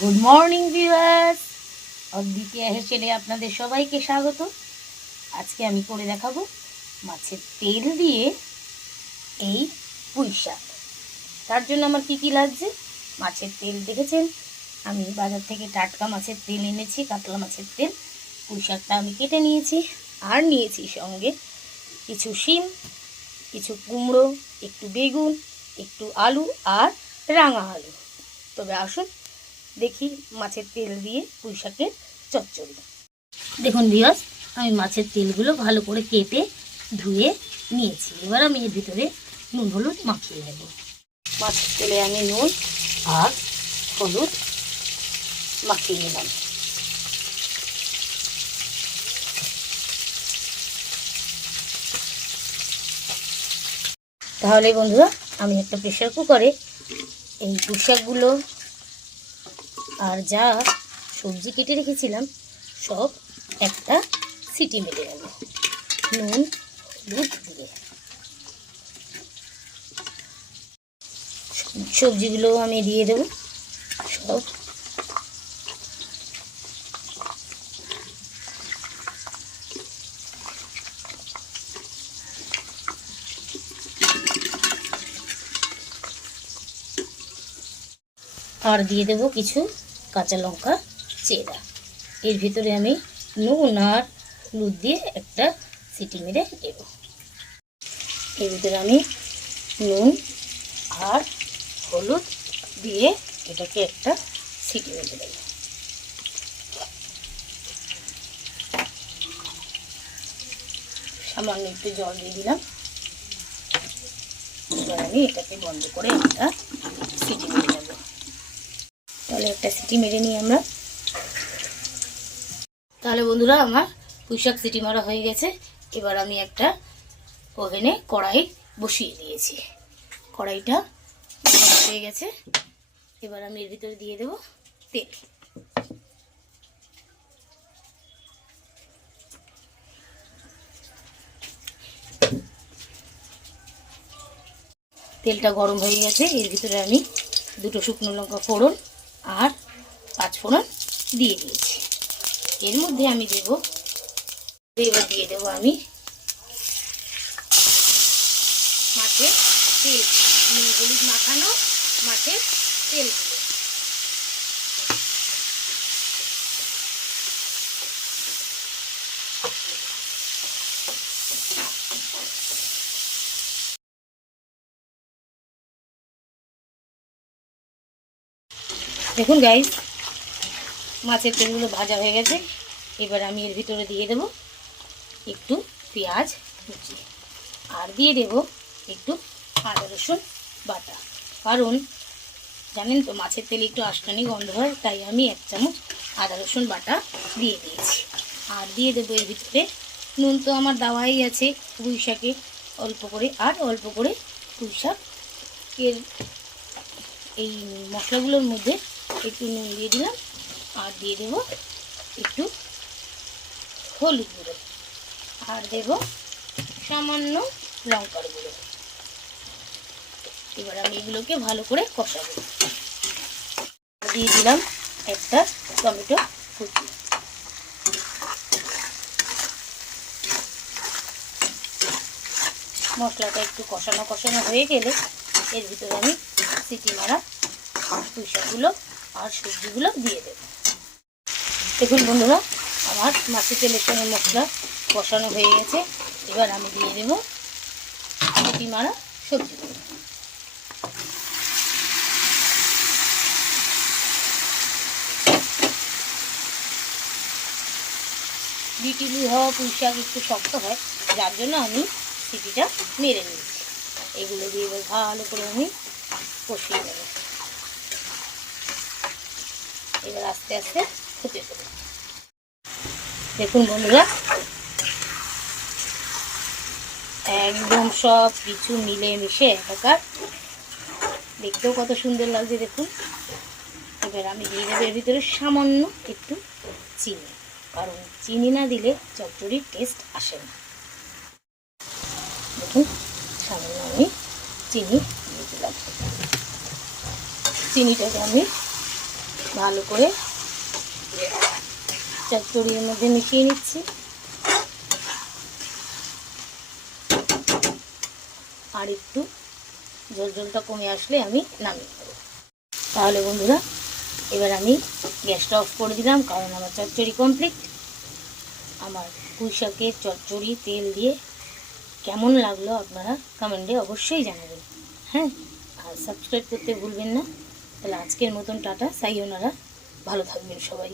Good morning viewers, অদ্বিতীয় হেসেলে আপনাদের সবাইকে স্বাগত। আজকে আমি করে দেখাবো মাছের তেল দিয়ে এই পুঁই শাক। তার জন্য আমার কি কি লাগছে? মাছের তেল দেখেছেন, আমি বাজার থেকে টাটকা মাছের তেল এনেছি, কাতলা মাছের তেল। পুঁই শাকটা আমি কেটে নিয়েছি, আর নিয়েছি সঙ্গে কিছু শিম, কিছু কুমড়ো, একটু বেগুন, একটু আলু আর রাঙা আলু। তবে আসুন দেখি মাছের তেল দিয়ে পুঁই শাকের চচ্চড়ি। দেখুন ভিউয়ার্স, আমি মাছের তেলগুলো ভালো করে কেটে ধুয়ে নিয়েছি। এবার আমি এর ভিতরে নুন হলুদ মাখিয়ে নেব। মাছের তেলে আমি নুন আর হলুদ মাখিয়ে নিলাম। তাহলে বন্ধুরা, আমি একটা প্রেসার কুকারে এই পুঁই শাকগুলো আর যা সবজি কেটে রেখেছিলাম সব একটা সিটি মেরে নেব নুন হলুদ দিয়ে। সবজিগুলো আমি দিয়ে দেব সব। আর দিয়ে দেব কিছু কাঁচা লঙ্কা চেরা। এর ভিতরে আমি নুন আর হলুদ দিয়ে একটা সিটি মেরে দেব। এর ভিতরে আমি নুন আর হলুদ দিয়ে এটাকে একটা সিটি মেরে দেব। সামান্য একটু জল দিয়ে দিলাম। এবার আমি এটাকে বন্ধ করে একটা সিটি মেরে নেব। তাহলে একটা সিটি মেরে নিই আমরা। তাহলে বন্ধুরা, আমার পুঁই শাক সিটি মারা হয়ে গেছে। এবার আমি একটা ওভেনে কড়াই বসিয়ে দিয়েছি। কড়াইটা হয়ে গেছে। এবার আমি এর ভিতরে দিয়ে দেব তেল। তেলটা গরম হয়ে গেছে। এর ভিতরে আমি দুটো শুকনো লঙ্কা ফোড়ন আর 5 ফোড়ন দিয়ে দিয়েছি। এর মধ্যে আমি এবার দিয়ে দেবো আমি মাছের তেল, নুন হলুদ মাখানো মাছের তেলগুলো। দেখুন গাইস, মাছের তেলগুলো ভাজা হয়ে গেছে। এবার আমি এর ভিতরে দিয়ে দেব একটু পেঁয়াজ কুচি, আর দিয়ে দেব একটু আদা রসুন বাটা। কারণ জানেন তো, মাছের তেলে একটু আঁশটানি গন্ধ হয়, তাই আমি 1 চামচ আদা রসুন বাটা দিয়ে দিয়েছি। আর দিয়ে দেবো এর ভিতরে নুন, তো আমার দেওয়াই আছে পুঁই শাকে অল্প করে, আর অল্প করে পুঁই শাকের এই মশলাগুলোর মধ্যে একটু নুন দিয়ে দিলাম। আর দিয়ে দেব একটু হলুদ গুঁড়ো, আর দেব সামান্য লঙ্কার গুঁড়ো। এবার আমি এগুলোকে ভালো করে কষাবো। দিয়ে দিলাম একটা টমেটো কুচি। মশলাটা একটু কষানো কষানো হয়ে গেলে এর ভিতরে আমি সিটি মারা পুঁই শাকগুলো আর সবজিগুলো দিয়ে দেব। দেখুন বন্ধুরা, আমার মাছের তেলের সঙ্গে মশলা কষানো হয়ে গেছে। এবার আমি দিয়ে দেব সিটি মারা সবজিগুলো। বিটিলু হওয়া পুঁই শাক একটু শক্ত হয়, যার জন্য আমি সিটিটা মেরে নিয়েছি। এগুলো দিয়ে এবার ভালো করে আমি কষিয়ে নেব। এবার আস্তে আস্তে হতে দেব। দেখুন বন্ধুরা, একদম সব কিছু মিলে মিশে একাকার, দেখতেও কত সুন্দর লাগছে দেখুন। এবার আমি দিয়ে দেবো এর ভিতরে সামান্য একটু চিনি, কারণ চিনি না দিলে চচ্চড়ির টেস্ট আসে না। দেখুন, সামান্য আমি চিনি দিয়ে দিলাম। চিনিটাকে আমি ভালো করে চচ্চড়ির মধ্যে মিশিয়ে নিচ্ছি। আর একটু ঝোলটা কমে আসলে আমি নামিয়ে নেব। তাহলে বন্ধুরা এবার আমি গ্যাসটা অফ করে দিলাম, কারণ আমার চচ্চড়ি কমপ্লিট। আমার পুঁই শাকের চচ্চড়ি তেল দিয়ে কেমন লাগলো আপনারা কমেন্টে অবশ্যই জানাবেন। হ্যাঁ, আর সাবস্ক্রাইব করতে ভুলবেন না। তাহলে আজকের মতন টাটা, সাইওনারা, ভালো থাকবেন সবাই।